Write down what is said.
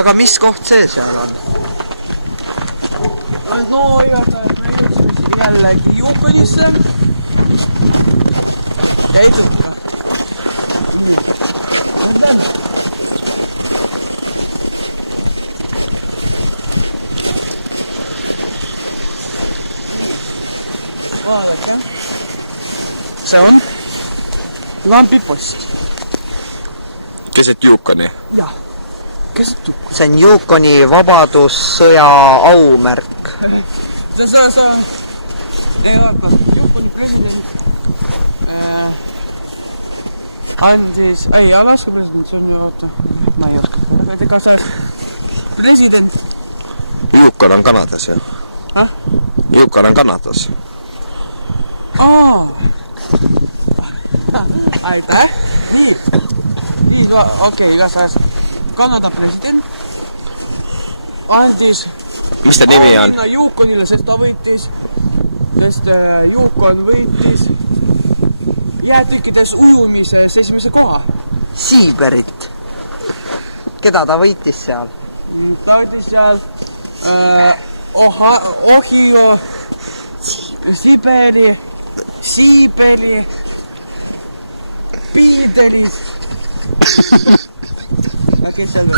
Aga mis koht see seal on? No igatahes me jõudsime siin jällegi Yukonisse. Ja ehitada. Vaadake. See on? Lampipost. Keset Yukoni? Jah. Keset Yukoni. See on Yukoni vabadussõja aumärk. See on... Ei oota, Yukoni president andis... Ei, Alaska president, see on ju oota. Ma ei oska. Aga ega see president... Yukon on Kanadas, jah? Häh? Yukon on Kanadas. Aitäh! Nii, okei, igatahes Kanada president andis Mis ta nimi on? Yukonile, sest ta võitis, Yukon võitis jäätükkides ujumises esimese koha. Siiberit. Keda ta võitis seal? Ta võitis seal Ohio, Siiberi, Piideri. Ja kes seal